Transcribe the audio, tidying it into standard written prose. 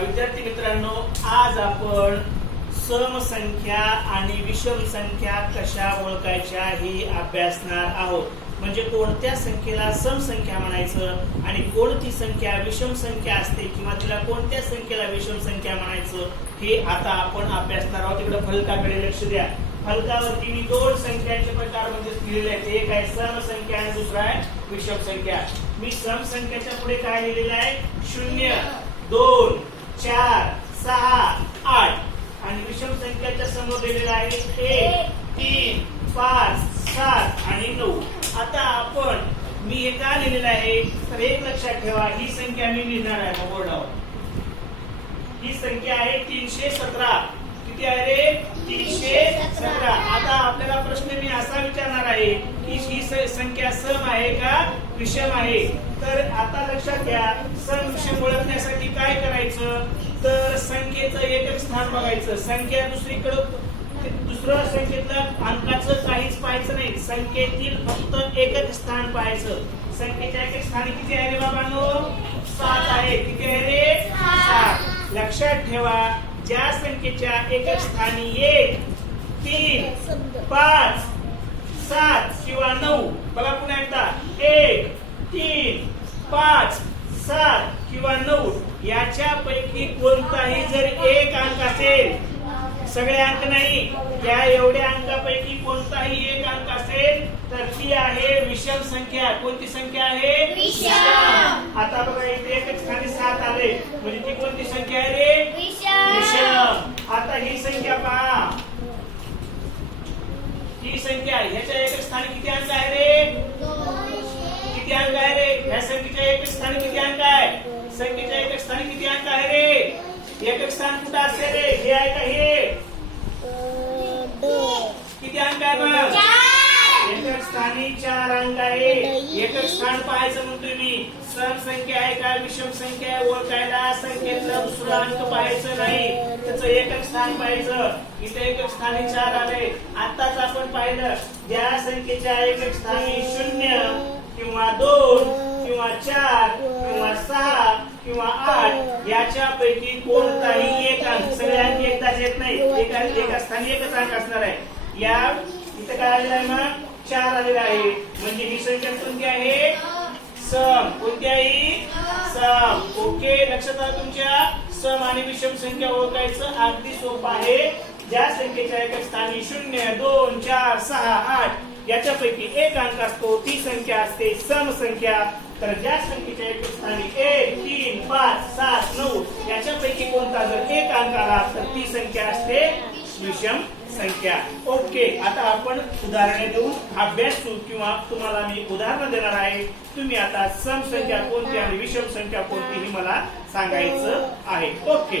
विद्यार्थी मित्रांनो, आज आपण सम संख्या आणि विषम संख्या कशा ओळखायच्या ही अभ्यासणार आहोत. म्हणजे कोणत्या संख्येला सम संख्या म्हणायचं आणि कोणती संख्या विषम संख्या असते किंवा तिला कोणत्या संख्येला विषम संख्या म्हणायचं हे आता आपण अभ्यासणार आहोत. इकडे फलकाकडे लक्ष द्या. फलकावरती मी दोन संख्यांचे प्रकार म्हणजे लिहिलेले आहेत. एक आहे सम संख्या आणि दुसरा आहे विषम संख्या. मी सम संख्याच्या पुढे काय लिहिलेलं आहे? 0, 2, 4, 6, 8 आणि विषम संख्याच्या समोर लिहिलेलं आहे 1, 3, 5, 7 आणि 9. आता आपण मी हे का लिहिलेलं आहे तर एक लक्षात ठेवा, ही संख्या मी लिहिणार आहे बोर्डावर. ही संख्या आहे 317. किती आहे रे? 317. आता आपल्याला प्रश्न मी असा विचारणार आहे की ही संख्या सम आहे का विषम आहे? तर आता लक्षात घ्या, सम विषम ओळखण्यासाठी काय करायचं तर संख्येचं एकक स्थान बघायचं. संख्या दुसरं संख्येतलं अंकाचं काहीच पाहायचं नाही. संख्येतील फक्त एकक स्थान पाहायचं. संख्येच्या एकक स्थानी किती आहे रे बाबांनो? 7 आहे. किती आहे रे? 7. लक्षात ठेवा, ज्या संख्येच्या एकक स्थानी 1, 3, 5, 7 किंवा 9, बघा पुन्हा एकदा 1, 3, 5, 7 किंवा 9 याच्यापैकी कोणताही जर एक अंक असेल, सगळे अंक नाही, या एवढ्या अंकापैकी कोणताही एक अंक असेल तर ती आहे विषम संख्या. कोणती संख्या आहे? विषम. आता बघा इथे एकच स्थानी 7 आले म्हणजे ती कोणती संख्या आहे रे? विषम. आता ही संख्या पहा, ही संख्या ह्याच्या एकक स्थानी किती अंक आहे रे? किती अंक आहे रे? ह्या संख्येच्या एकक स्थानी किती अंक आहे? संख्येच्या एकक स्थानी किती अंक आहे रे? एकक स्थान कुठं असते रे? हे आहे का हे? किती अंक आहे बघ? एकक स्थानी 4 अंक आहे. एकक स्थान पाहायचं म्हणतोय मी. सम संख्या आहे का विषम संख्या आहे ओळखायला संख्येतलं दुसरं अंक पाहायचं नाही, त्याचं एकक स्थान पाहायचं. इथे एकक स्थानी 4 आले. आताच आपण पाहिलं, ज्या संख्येच्या एकक स्थानी 0 किंवा 2 किंवा 4 किंवा 6 किंवा 8 याच्यापैकी कोणताही एक अंक, सगळे अंक एकदाच येत नाही, एका स्थानी एकच अंक असणार आहे. या इथे काय आलेलं आहे मग? 4 आलेला आहे. म्हणजे ही संख्या कोणती आहे? सम. कोणती आहे? सम. ओके, लक्षात आलं तुमच्या? सम आणि विषम संख्या ओळखायचं अगदी सोपं आहे. ज्या संख्येच्या एकक स्थानी 0, 2, 4, 6, 8 याच्यापैकी एक अंक असतो ती संख्या असते सम संख्या. तर ज्या संख्येच्या एकक स्थानी 1, 3, 5, 7, 9 याच्यापैकी कोणता जर एक अंक आला तर ती संख्या असते विषम संख्या. ओके, आता आपण उदाहरणे देऊन अभ्यासू किंवा तुम्हाला मी उदाहरण देणार आहे. तुम्ही आता सम संख्या कोणती आणि विषम संख्या कोणती ही मला सांगायचं आहे. ओके.